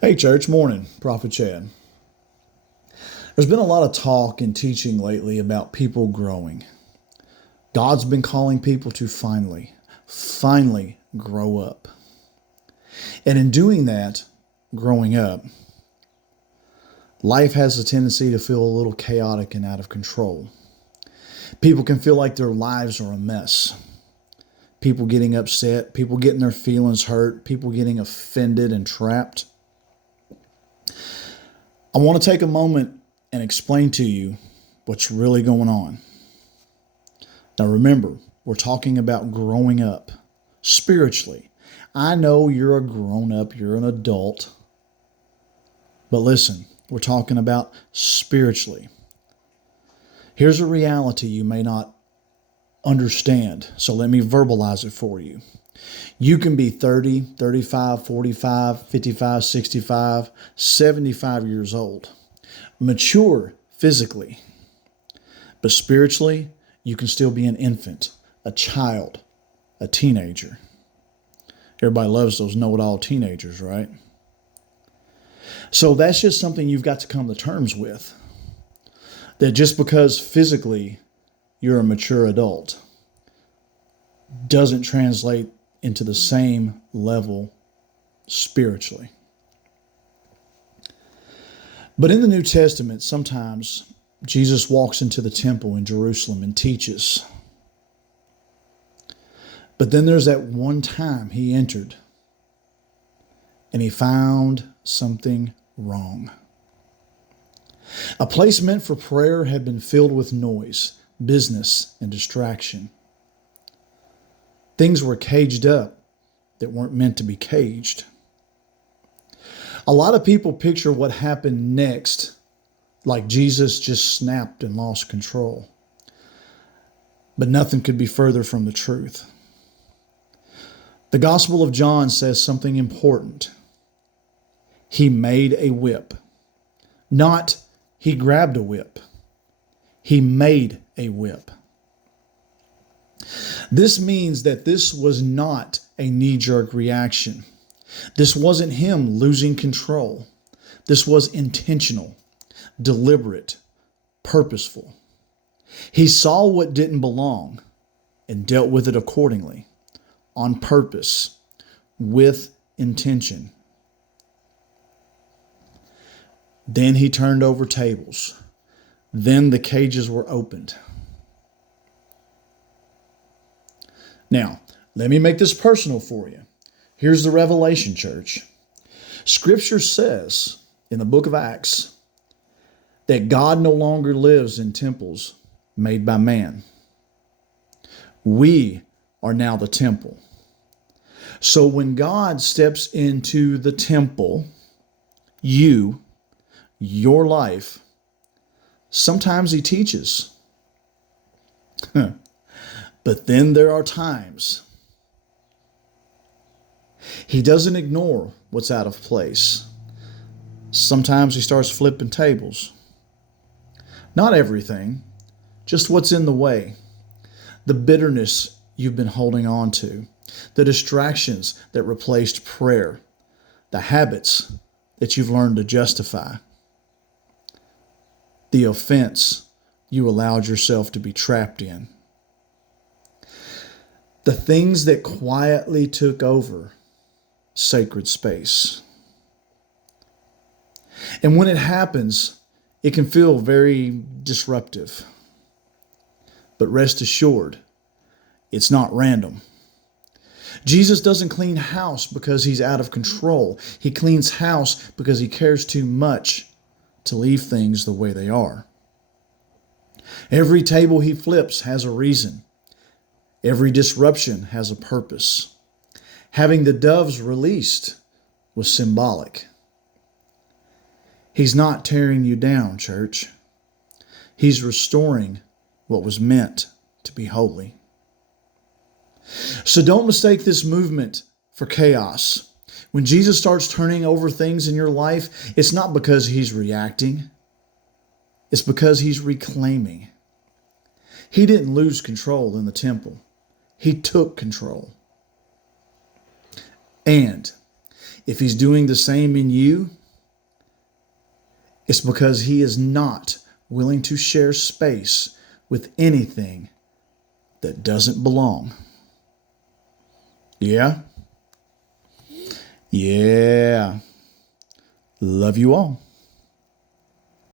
Hey, church, morning, Prophet Chad. There's been a lot of talk and teaching lately about people growing. God's been calling people to finally grow up. And in doing that, growing up, life has a tendency to feel a little chaotic and out of control. People can feel like their lives are a mess. People getting upset, people getting their feelings hurt, people getting offended and trapped. I want to take a moment and explain to you what's really going on. Now remember, we're talking about growing up spiritually. I know you're a grown up, you're an adult, but listen, we're talking about spiritually. Here's a reality you may not understand, so let me verbalize it for you. You can be 30, 35, 45, 55, 65, 75 years old, mature physically, but spiritually, you can still be an infant, a child, a teenager. Everybody loves those know-it-all teenagers, right? So that's just something you've got to come to terms with. That just because physically you're a mature adult doesn't translate into the same level spiritually. But in the New Testament, sometimes Jesus walks into the temple in Jerusalem and teaches. But then there's that one time he entered and he found something wrong. A place meant for prayer had been filled with noise, business, and distraction. Things were caged up that weren't meant to be caged. A lot of people picture what happened next like Jesus just snapped and lost control. But nothing could be further from the truth. The Gospel of John says something important. He made a whip. Not he grabbed a whip. He made a whip. This means that this was not a knee-jerk reaction. This wasn't him losing control. This was intentional, deliberate, purposeful. He saw what didn't belong and dealt with it accordingly, on purpose, with intention. Then he turned over tables. Then the cages were opened. Now, let me make this personal for you. Here's the revelation, church. Scripture says in the book of Acts that God no longer lives in temples made by man. We are now the temple. So when God steps into the temple, your life, sometimes he teaches. But then there are times he doesn't ignore what's out of place. Sometimes he starts flipping tables. Not everything, just what's in the way. The bitterness you've been holding on to, the distractions that replaced prayer, the habits that you've learned to justify, the offense you allowed yourself to be trapped in. The things that quietly took over sacred space. And when it happens, it can feel very disruptive. But rest assured, it's not random. Jesus doesn't clean house because he's out of control. He cleans house because he cares too much to leave things the way they are. Every table he flips has a reason. Every disruption has a purpose. Having the doves released was symbolic. He's not tearing you down, church. He's restoring what was meant to be holy. So don't mistake this movement for chaos. When Jesus starts turning over things in your life, it's not because he's reacting. It's because he's reclaiming. He didn't lose control in the temple. He took control. And If he's doing the same in you, it's because he is not willing to share space with anything that doesn't belong. Yeah? Yeah. Love you all.